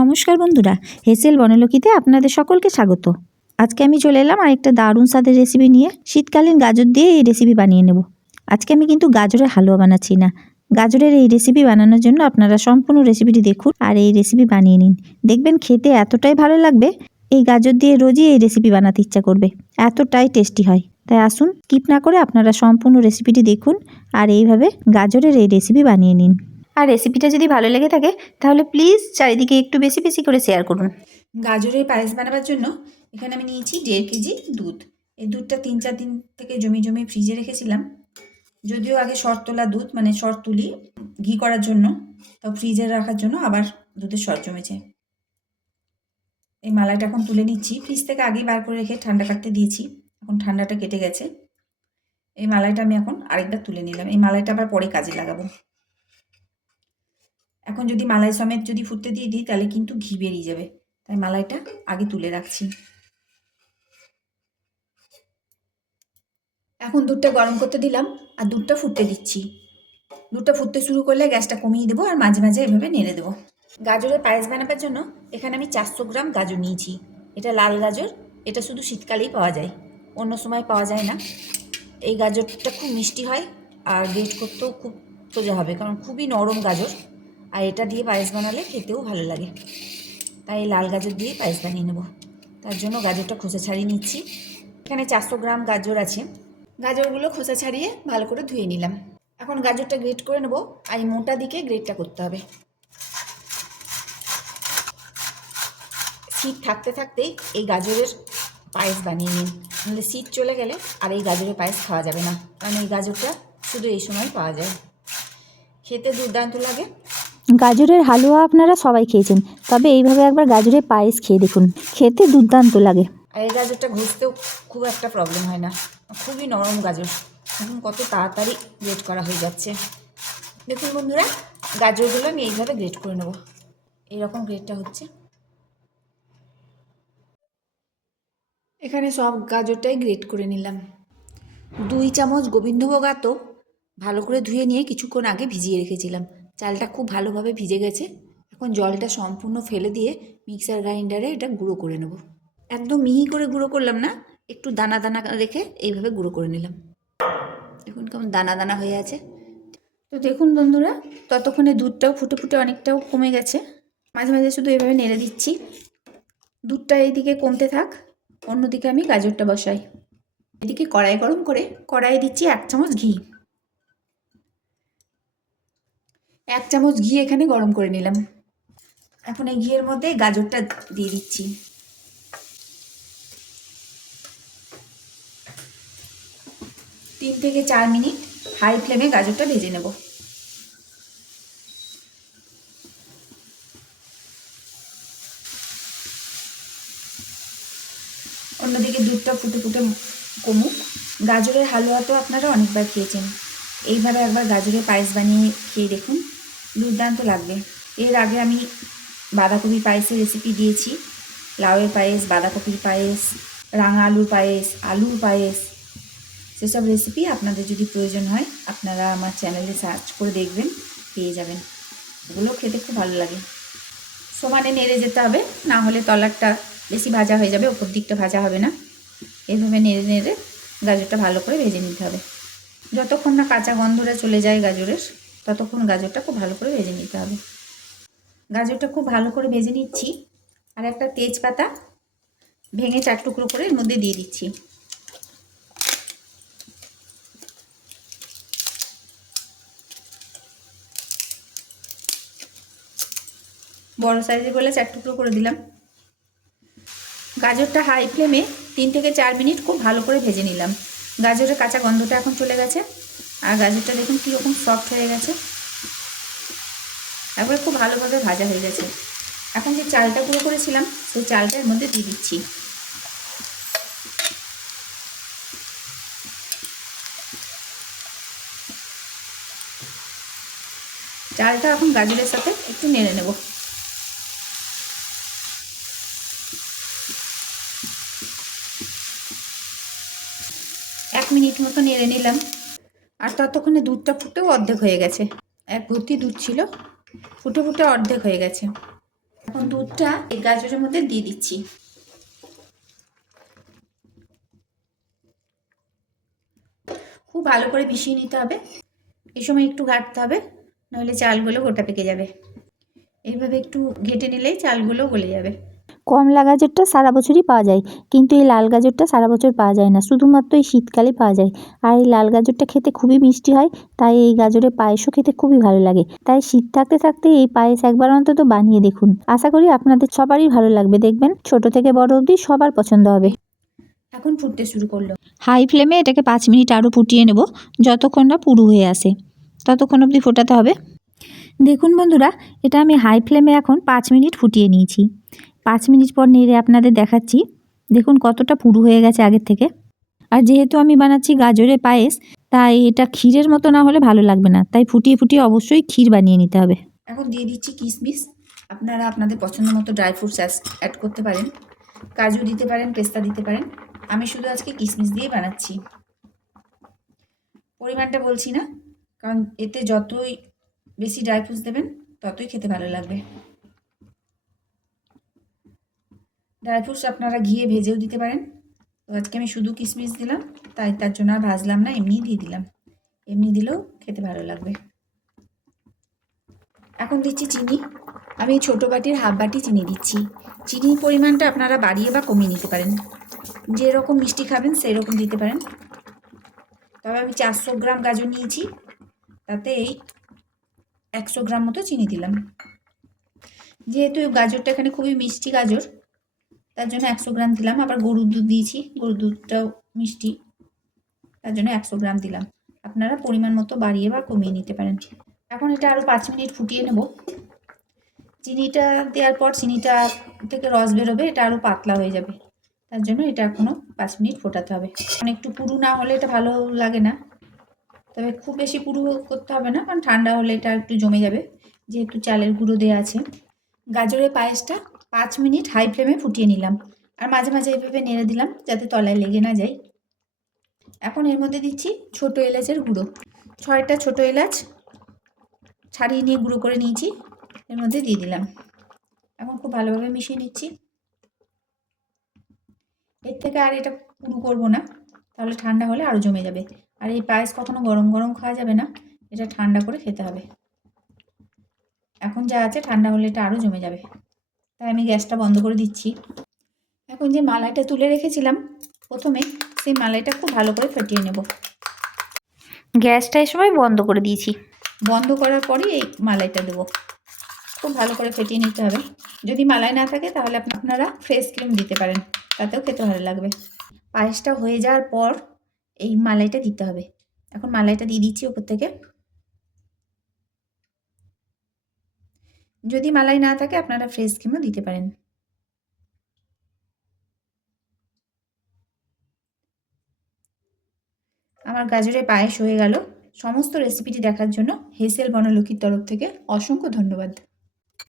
নমস্কার বন্ধুরা, হেসেল বনলকিতে আপনাদের সকলকে স্বাগত। আজকে আমি চলে এলাম আরেকটা দারুণ স্বাদের রেসিপি নিয়ে। শীতকালীন গাজর দিয়ে এই রেসিপি বানিয়ে নেব। আজকে আমি কিন্তু গাজরের হালুয়া বানাচ্ছি না। গাজরের এই রেসিপি বানানোর জন্য আপনারা সম্পূর্ণ রেসিপিটি দেখুন আর এই রেসিপি বানিয়ে নিন। দেখবেন খেতে এতটাই ভালো লাগবে, এই গাজর দিয়ে রোজই এই রেসিপি বানাতে ইচ্ছা করবে, এতটাই টেস্টি হয়। তাই আসুন স্কিপ না করে আপনারা সম্পূর্ণ রেসিপিটি দেখুন আর এইভাবে গাজরের এই রেসিপি বানিয়ে নিন। আর রেসিপিটা যদি ভালো লেগে থাকে তাহলে প্লিজ চারিদিকে একটু বেশি বেশি করে শেয়ার করুন। গাজরের পায়েস বানাবার জন্য এখানে আমি নিয়েছি 1.5 কেজি দুধ। এই দুধটা 3-4 দিন থেকে জমি ফ্রিজে রেখেছিলাম। যদিও আগে শর্ট তোলা দুধ, মানে শর্ট তুলি ঘি করার জন্য, তাও ফ্রিজে রাখার জন্য আবার দুধের শর্ট জমেছে। এই মালাইটা এখন তুলে নিচ্ছি। ফ্রিজ থেকে আগেই বার করে রেখে ঠান্ডা কাটতে দিয়েছি, এখন ঠান্ডাটা কেটে গেছে। এই মালাইটা আমি এখন আরেকবার তুলে নিলাম। এই মালাইটা আবার পরে কাজে লাগাবো। এখন যদি মালাই সমেত যদি ফুটতে দিয়ে দিই তাহলে কিন্তু ঘি বেরিয়ে যাবে, তাই মালাইটা আগে তুলে রাখছি। এখন দুধটা গরম করতে দিলাম আর দুধটা ফুটতে দিচ্ছি। দুধটা ফুটতে শুরু করলে গ্যাসটা কমিয়ে দেবো আর মাঝে মাঝে এভাবে নেড়ে দেবো। গাজরের পায়েস বানাবার জন্য এখানে আমি 400 গ্রাম গাজর নিয়েছি। এটা লাল গাজর, এটা শুধু শীতকালেই পাওয়া যায়, অন্য সময় পাওয়া যায় না। এই গাজরটা খুব মিষ্টি হয় আর গ্রেট করতেও খুব সোজা হবে, কারণ খুবই নরম গাজর, আর এটা দিয়ে পায়েস বানালে খেতেও ভালো লাগে। তাই লাল গাজর দিয়ে পায়েস বানিয়ে নেব। তার জন্য গাজরটা খোসা ছাড়িয়ে নিচ্ছি। এখানে 400 গ্রাম গাজর আছে। গাজরগুলো খোসা ছাড়িয়ে ভালো করে ধুয়ে নিলাম। এখন গাজরটা গ্রেট করে নেব, আর এই মোটা দিকে গ্রেটটা করতে হবে। শীত থাকতে থাকতেই এই গাজরের পায়েস বানিয়ে নিন, নাহলে শীত চলে গেলে আর এই গাজরের পায়েস খাওয়া যাবে না, কারণ এই গাজরটা শুধু এই সময় পাওয়া যায়। খেতে দুর্দান্ত লাগে। গাজরের হালুয়া আপনারা সবাই খেয়েছেন, তবে এইভাবে একবার গাজরের পায়েস খেয়ে দেখুন, খেতে দুর্দান্ত লাগে। আর এই গাজরটা ঘষতেও খুব একটা প্রবলেম হয় না, খুবই নরম গাজর। এখন কত তাড়াতাড়ি গ্রেট করা হয়ে যাচ্ছে। দেখুন বন্ধুরা, গাজরগুলো আমি এইভাবে গ্রেট করে নেব। এইরকম গ্রেটটা হচ্ছে। এখানে সব গাজরটাই গ্রেট করে নিলাম। 2 চামচ গোবিন্দভোগ আতো ভালো করে ধুয়ে নিয়ে কিছুক্ষণ আগে ভিজিয়ে রেখেছিলাম। চালটা খুব ভালোভাবে ভিজে গেছে। এখন জলটা সম্পূর্ণ ফেলে দিয়ে মিক্সার গ্রাইন্ডারে এটা গুঁড়ো করে নেব। একদম মিহি করে গুঁড়ো করলাম না, একটু দানা দানা রেখে এইভাবে গুঁড়ো করে নিলাম। দেখুন কেমন দানা দানা হয়ে আছে। তো দেখুন বন্ধুরা, ততক্ষণে দুধটাও ফুটে ফুটে অনেকটাও কমে গেছে। মাঝে মাঝে শুধু এভাবে নেড়ে দিচ্ছি। দুধটা এইদিকে কমতে থাক, অন্যদিকে আমি গাজরটা বসাই। এদিকে কড়াই গরম করে কড়াইয়ে দিচ্ছি 1 চামচ ঘি। 1 চামচ ঘি এখানে গরম করে নিলাম। এখন এই ঘিয়ের মধ্যে গাজরটা দিয়ে দিচ্ছি। তিন থেকে 4 মিনিট হাই ফ্লেমে গাজরটা ভেজে নেব। অন্যদিকে দুধটা ফুটে ফুটে কমুক। গাজরের হালুয়া তো আপনারা অনেকবার খেয়েছেন, এইভাবে একবার গাজরের পায়েস বানিয়ে খেয়ে দেখুন, দুর্দান্ত লাগবে। এর আগে আমি বাঁধাকপির পায়েসের রেসিপি দিয়েছি, লাউয়ের পায়েস, বাঁধাকপির পায়েস, রাঙা আলুর পায়েস, আলুর পায়েস। সেসব রেসিপি আপনাদের যদি প্রয়োজন হয় আপনারা আমার চ্যানেলে সার্চ করে দেখবেন, পেয়ে যাবেন। এগুলো খেতে খুব ভালো লাগে। সমানে নেড়ে যেতে হবে, না হলে তলারটা বেশি ভাজা হয়ে যাবে, ওপর দিকটা ভাজা হবে না। এইভাবে নেড়ে নেড়ে গাজরটা ভালো করে ভেজে নিতে হবে। যতক্ষণ না কাঁচা গন্ধটা চলে যায় গাজরের, ততক্ষণ গাজরটা খুব ভালো করে ভেজে নিতে হবে। গাজরটা খুব ভালো করে ভেজে নিচ্ছি। আর একটা তেজপাতা ভেঙে 4 টুকরো করে এর মধ্যে দিয়ে দিচ্ছি। বড় সাইজের বলে 4 টুকরো করে দিলাম। গাজরটা হাই ফ্লেমে 3 থেকে 4 মিনিট খুব ভালো করে ভেজে নিলাম। গাজরের কাঁচা গন্ধটা এখন চলে গেছে, আর গাজরটা দেখুন কীরকম সফট হয়ে গেছে, একবারে খুব ভালোভাবে ভাজা হয়ে গেছে। এখন যে চালটা গুঁড়ো করেছিলাম সেই চালটা এর মধ্যে দিয়ে দিচ্ছি। চালটা এখন গাজরের সাথে একটু নেড়ে নেব। এক মিনিট মতো নেড়ে নিলাম। আর ততক্ষণে দুধটা ফুটেও অর্ধেক হয়ে গেছে। 1 ভর্তি দুধ ছিল, ফুটে ফুটে অর্ধেক হয়ে গেছে। এখন দুধটা এই গাজরের মধ্যে দিয়ে দিচ্ছি। খুব ভালো করে মিশিয়ে নিতে হবে। এই সময় একটু ঘাটতে হবে, নইলে চালগুলো গোটা পেকে যাবে। এইভাবে একটু ঘেটে নিলেই চালগুলো গলে যাবে। কমলা গাজরটা সারা বছরই পাওয়া যায়, কিন্তু এই লাল গাজরটা সারা বছর পাওয়া যায় না, শুধুমাত্র এই শীতকালে পাওয়া যায়। আর এই লাল গাজরটা খেতে খুবই মিষ্টি হয়, তাই এই গাজরের পায়েসও খেতে খুবই ভালো লাগে। তাই শীত থাকতে থাকতে এই পায়েস একবার অন্তত বানিয়ে দেখুন। আশা করি আপনাদের সবারই ভালো লাগবে, দেখবেন ছোট থেকে বড় অবধি সবার পছন্দ হবে। এখন ফুটতে শুরু করলো। হাই ফ্লেমে এটাকে 5 মিনিট আরও ফুটিয়ে নেব, যতক্ষণ না পুরু হয়ে আসে ততক্ষণ অবধি ফোটাতে হবে। দেখুন বন্ধুরা, এটা আমি হাই ফ্লেমে এখন 5 মিনিট ফুটিয়ে নিয়েছি। 5 মিনিট পর নেড়ে আপনাদের দেখাচ্ছি। দেখুন কতটা পুরু হয়ে গেছে আগের থেকে। আর যেহেতু আমি বানাচ্ছি গাজরের পায়েস, তাই এটা ক্ষীরের মতো না হলে ভালো লাগবে না, তাই ফুটিয়ে ফুটিয়ে অবশ্যই ক্ষীর বানিয়ে নিতে হবে। এখন দিয়ে দিচ্ছি কিশমিশ। আপনারা আপনাদের পছন্দ মতো ড্রাই ফ্রুটস অ্যাড করতে পারেন, কাজু দিতে পারেন, পেস্তা দিতে পারেন। আমি শুধু আজকে কিশমিশ দিয়েই বানাচ্ছি। পরিমাণটা বলছি না, কারণ এতে যতই বেশি ড্রাই ফ্রুটস দেবেন ততই খেতে ভালো লাগবে। ড্রাই ফ্রুটস আপনারা ঘিয়ে ভেজেও দিতে পারেন। তো আজকে আমি শুধু কিশমিশ দিলাম, তাই তার জন্য আর ভাজলাম না, এমনিই দিয়ে দিলাম। এমনি দিলেও খেতে ভালো লাগবে। এখন দিচ্ছি চিনি। আমি ছোটো বাটির হাফ বাটি চিনি দিচ্ছি। চিনির পরিমাণটা আপনারা বাড়িয়ে বা কমিয়ে নিতে পারেন, যেরকম মিষ্টি খাবেন সেই রকম দিতে পারেন। তবে আমি 400 গ্রাম গাজর নিয়েছি, তাতে এই 100 গ্রাম মতো চিনি দিলাম। যেহেতু গাজরটা এখানে খুবই মিষ্টি গাজর, তার জন্য 100 গ্রাম দিলাম। আবার গরুর দুধ দিয়েছি, গরুর দুধটাও মিষ্টি, তার জন্য 100 গ্রাম দিলাম। আপনারা পরিমাণ মতো বাড়িয়ে বা কমিয়ে নিতে পারেন। এখন এটা আরও 5 মিনিট ফুটিয়ে নেব। চিনিটা দেওয়ার পর চিনিটা থেকে রস বেরোবে, এটা আরও পাতলা হয়ে যাবে, তার জন্য এটা এখনও 5 মিনিট ফোটাতে হবে। মানে একটু পুরু না হলে এটা ভালো লাগে না, তবে খুব বেশি পুরু করতে হবে না, কারণ ঠান্ডা হলে এটা একটু জমে যাবে, যেহেতু চালের গুঁড়ো দেওয়া আছে। গাজরের পায়েসটা 5 মিনিট হাই ফ্লেমে ফুটিয়ে নিলাম, আর মাঝে মাঝে এইভাবে নেড়ে দিলাম যাতে তলায় লেগে না যায়। এখন এর মধ্যে দিচ্ছি ছোটো এলাচের গুঁড়ো। 6টা ছোটো এলাচ ছাড়িয়ে নিয়ে গুঁড়ো করে নিয়েছি, এর মধ্যে দিয়ে দিলাম। এখন খুব ভালোভাবে মিশিয়ে নিচ্ছি। এর থেকে আর এটা পুরু করবো না, তাহলে ঠান্ডা হলে আরও জমে যাবে। আর এই পায়েস কখনো গরম গরম খাওয়া যাবে না, এটা ঠান্ডা করে খেতে হবে। এখন যা আছে ঠান্ডা হলে এটা আরও জমে যাবে, তাই আমি গ্যাসটা বন্ধ করে দিচ্ছি। এখন যে মালাইটা তুলে রেখেছিলাম প্রথমে, সেই মালাইটা খুব ভালো করে ফেটিয়ে নেব। গ্যাসটা এই সময় বন্ধ করে দিয়েছি। বন্ধ করার পরই এই মালাইটা দেবো। খুব ভালো করে ফেটিয়ে নিতে হবে। যদি মালাই না থাকে তাহলে আপনারা ফ্রেশ ক্রিম দিতে পারেন, তাতেও খেতে ভালো লাগবে। পায়েসটা হয়ে যাওয়ার পর এই মালাইটা দিতে হবে। এখন মালাইটা দিয়ে দিচ্ছি ওপর থেকে। যদি মালাই না থাকে আপনারা ফ্রেশ ক্রিমও দিতে পারেন। আমার গাজরের পায়েস হয়ে গেল। সমস্ত রেসিপিটি দেখার জন্য হেসেল বনলক্ষ্মীর তরফ থেকে অসংখ্য ধন্যবাদ।